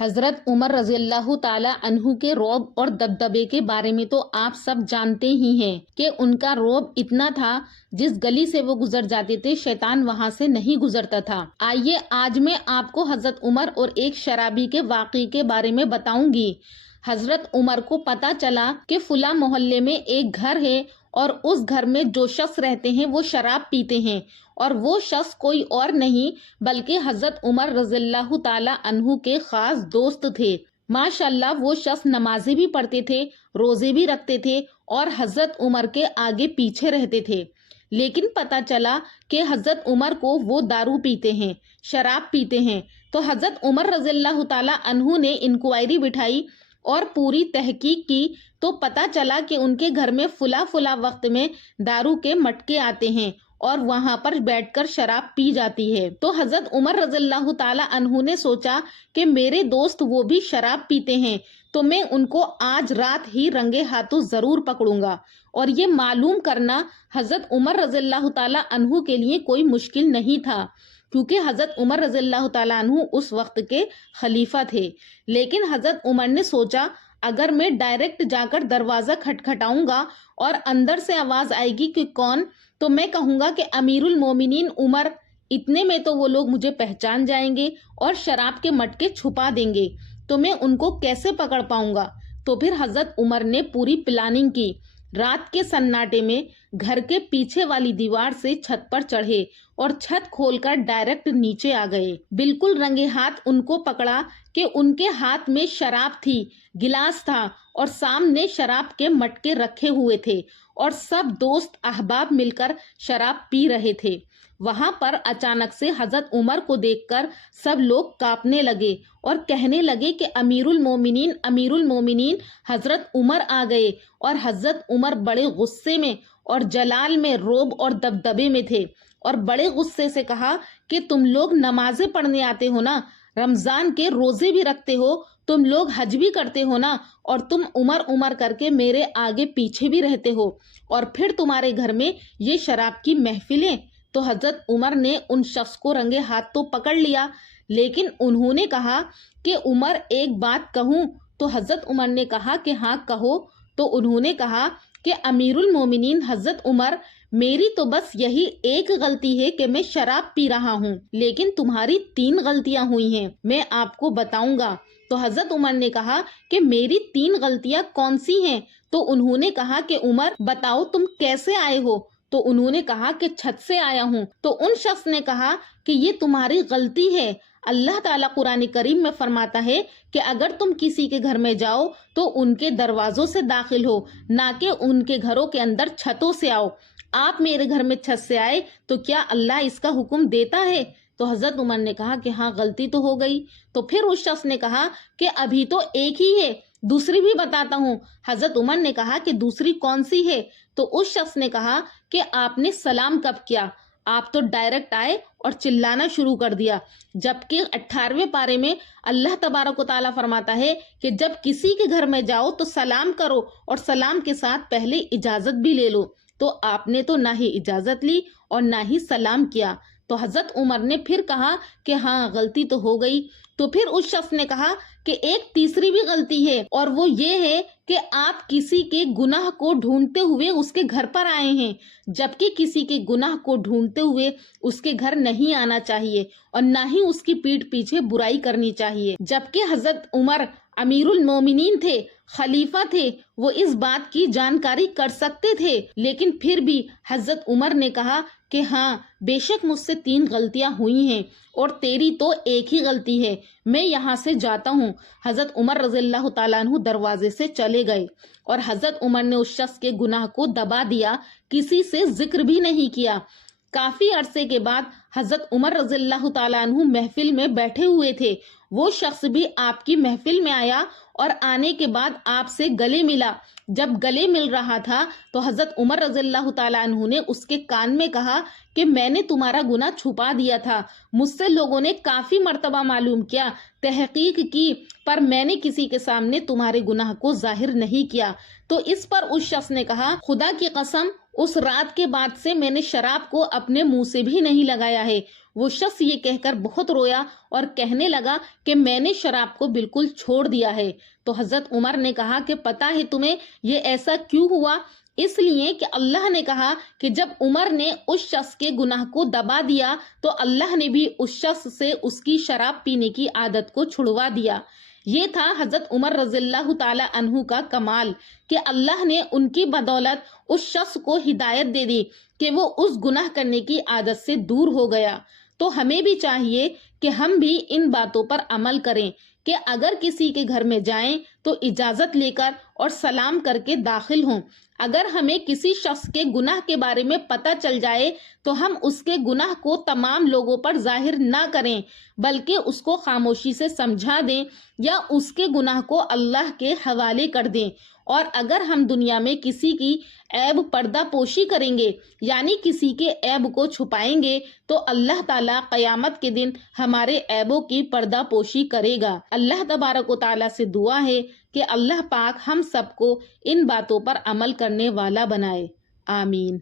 حضرت عمر رضی اللہ تعالی عنہ کے رعب اور دبدبے کے بارے میں تو آپ سب جانتے ہی ہیں کہ ان کا رعب اتنا تھا جس گلی سے وہ گزر جاتے تھے شیطان وہاں سے نہیں گزرتا تھا۔ آئیے آج میں آپ کو حضرت عمر اور ایک شرابی کے واقعے کے بارے میں بتاؤں گی۔ حضرت عمر کو پتا چلا کہ فلاں محلے میں ایک گھر ہے اور اس گھر میں جو شخص رہتے ہیں وہ شراب پیتے ہیں، اور وہ شخص کوئی اور نہیں بلکہ حضرت عمر رضی اللہ تعالی عنہ کے خاص دوست تھے۔ ماشاءاللہ وہ شخص نمازیں بھی پڑھتے تھے، روزے بھی رکھتے تھے اور حضرت عمر کے آگے پیچھے رہتے تھے۔ لیکن پتا چلا کہ حضرت عمر کو وہ دارو پیتے ہیں، شراب پیتے ہیں، تو حضرت عمر رضی اللہ تعالی عنہ نے انکوائری بٹھائی اور پوری تحقیق کی تو پتا چلا کہ ان کے گھر میں فلاں وقت میں دارو کے مٹکے آتے ہیں اور وہاں پر بیٹھ کر شراب پی جاتی ہے۔ تو حضرت عمر رضی اللہ تعالی عنہ نے سوچا کہ میرے دوست وہ بھی شراب پیتے ہیں تو میں ان کو آج رات ہی رنگے ہاتھوں ضرور پکڑوں گا۔ اور یہ معلوم کرنا حضرت عمر رضی اللہ تعالی عنہ کے لیے کوئی مشکل نہیں تھا، کیونکہ حضرت عمر رضی اللہ تعالیٰ عنہ اس وقت کے خلیفہ تھے۔ لیکن حضرت عمر نے سوچا اگر میں ڈائریکٹ جا کر دروازہ کھٹکھٹاؤں گا اور اندر سے آواز آئے گی کہ کون، تو میں کہوں گا کہ امیر المومنین عمر، اتنے میں تو وہ لوگ مجھے پہچان جائیں گے اور شراب کے مٹکے چھپا دیں گے، تو میں ان کو کیسے پکڑ پاؤں گا۔ تو پھر حضرت عمر نے پوری پلاننگ کی۔ رات کے سناٹے میں گھر کے پیچھے والی دیوار سے چھت پر چڑھے اور چھت کھول کر ڈائریکٹ نیچے آ گئے۔ بالکل رنگے ہاتھ ان کو پکڑا کہ ان کے ہاتھ میں شراب تھی، گلاس تھا اور سامنے شراب کے مٹکے رکھے ہوئے تھے اور سب دوست احباب مل کر شراب پی رہے تھے۔ وہاں پر اچانک سے حضرت عمر کو دیکھ کر سب لوگ کانپنے لگے اور کہنے لگے کہ امیر المومنین حضرت عمر آ گئے، اور حضرت عمر بڑے غصے میں اور جلال میں، رعب اور دبدبے میں تھے، اور بڑے غصے سے کہا کہ تم لوگ نمازیں پڑھنے آتے ہو نا، رمضان کے روزے بھی رکھتے ہو، تم لوگ حج بھی کرتے ہو نا، اور تم عمر عمر کر کے میرے آگے پیچھے بھی رہتے ہو، اور پھر تمہارے گھر میں یہ شراب کی محفلیں۔ تو حضرت عمر نے ان شخص کو رنگے ہاتھ تو پکڑ لیا، لیکن انہوں نے کہا کہ عمر ایک بات کہوں؟ تو حضرت عمر نے کہا کہ ہاں کہو۔ تو انہوں نے کہا کہ امیر المومنین حضرت عمر، میری تو بس یہی ایک غلطی ہے کہ میں شراب پی رہا ہوں، لیکن تمہاری 3 غلطیاں ہوئی ہیں، میں آپ کو بتاؤں گا۔ تو حضرت عمر نے کہا کہ میری 3 غلطیاں کون سی ہیں؟ تو انہوں نے کہا کہ عمر بتاؤ تم کیسے آئے ہو؟ تو انہوں نے کہا کہ چھت سے آیا ہوں۔ تو ان شخص نے کہا کہ یہ تمہاری غلطی ہے، اللہ تعالیٰ قرآن کریم میں فرماتا ہے کہ اگر تم کسی کے گھر میں جاؤ تو ان کے دروازوں سے داخل ہو، نہ کہ ان کے گھروں کے اندر چھتوں سے آؤ۔ آپ میرے گھر میں چھت سے آئے تو کیا اللہ اس کا حکم دیتا ہے؟ تو حضرت عمر نے کہا کہ ہاں غلطی تو ہو گئی۔ تو پھر اس شخص نے کہا کہ ابھی تو ایک ہی ہے، دوسری بھی بتاتا ہوں۔ حضرت عمر نے کہا کہ دوسری کون سی ہے؟ تو اس شخص نے کہا کہ آپ نے سلام کب کیا؟ آپ تو ڈائریکٹ آئے اور چلانا شروع کر دیا، جبکہ 18ویں پارے میں اللہ تبارک و تعالیٰ فرماتا ہے کہ جب کسی کے گھر میں جاؤ تو سلام کرو اور سلام کے ساتھ پہلے اجازت بھی لے لو۔ تو آپ نے تو نہ ہی اجازت لی اور نہ ہی سلام کیا۔ تو حضرت عمر نے پھر کہا کہ ہاں غلطی تو ہو گئی۔ تو پھر اس شخص نے کہا کہ ایک تیسری بھی غلطی ہے، اور وہ یہ ہے کہ آپ کسی کے گناہ کو ڈھونڈتے ہوئے اس کے گھر پر آئے ہیں، جبکہ کسی کے گناہ کو ڈھونڈتے ہوئے اس کے گھر نہیں آنا چاہیے اور نہ ہی اس کی پیٹھ پیچھے برائی کرنی چاہیے۔ جبکہ حضرت عمر امیر المومنین تھے، خلیفہ تھے، وہ اس بات کی جانکاری کر سکتے تھے، لیکن پھر بھی حضرت عمر نے کہا کہ ہاں بے شک مجھ سے 3 غلطیاں ہوئی ہیں اور تیری تو ایک ہی غلطی ہے، میں یہاں سے جاتا ہوں۔ حضرت عمر رضی اللہ تعالیٰ عنہ دروازے سے چلے گئے اور حضرت عمر نے اس شخص کے گناہ کو دبا دیا، کسی سے ذکر بھی نہیں کیا۔ کافی عرصے کے بعد حضرت عمر رضی اللہ تعالیٰ عنہ محفل میں بیٹھے ہوئے تھے، وہ شخص بھی آپ کی محفل میں آیا اور آنے کے بعد آپ سے گلے ملا۔ جب گلے مل رہا تھا تو حضرت عمر رضی اللہ تعالیٰ عنہ نے اس کے کان میں کہا کہ میں نے تمہارا گناہ چھپا دیا تھا، مجھ سے لوگوں نے کافی مرتبہ معلوم کیا، تحقیق کی، پر میں نے کسی کے سامنے تمہارے گناہ کو ظاہر نہیں کیا۔ تو اس پر اس شخص نے کہا خدا کی قسم اس رات کے بعد سے میں نے شراب کو اپنے منہ سے بھی نہیں لگایا ہے وہ شخص یہ کہہ کر بہت رویا اور کہنے لگا کہ میں نے شراب کو بالکل چھوڑ دیا ہے۔ تو حضرت عمر نے کہا کہ پتہ ہے تمہیں یہ ایسا کیوں ہوا؟ اس لیے کہ اللہ نے کہا کہ جب عمر نے اس شخص کے گناہ کو دبا دیا تو اللہ نے بھی اس شخص سے اس کی شراب پینے کی عادت کو چھڑوا دیا۔ یہ تھا حضرت عمر رضی اللہ تعالی عنہ کا کمال کہ اللہ نے ان کی بدولت اس شخص کو ہدایت دے دی کہ وہ اس گناہ کرنے کی عادت سے دور ہو گیا۔ تو ہمیں بھی چاہیے کہ ہم بھی ان باتوں پر عمل کریں کہ اگر کسی کے گھر میں جائیں تو اجازت لے کر اور سلام کر کے داخل ہوں۔ اگر ہمیں کسی شخص کے گناہ کے بارے میں پتہ چل جائے تو ہم اس کے گناہ کو تمام لوگوں پر ظاہر نہ کریں بلکہ اس کو خاموشی سے سمجھا دیں یا اس کے گناہ کو اللہ کے حوالے کر دیں۔ اور اگر ہم دنیا میں کسی کی عیب پردہ پوشی کریں گے یعنی کسی کے عیب کو چھپائیں گے تو اللہ تعالیٰ قیامت کے دن ہمارے عیبوں کی پردہ پوشی کرے گا۔ اللہ تبارک و تعالیٰ سے دعا ہے کہ اللہ پاک ہم سب کو ان باتوں پر عمل کرنے والا بنائے۔ آمین۔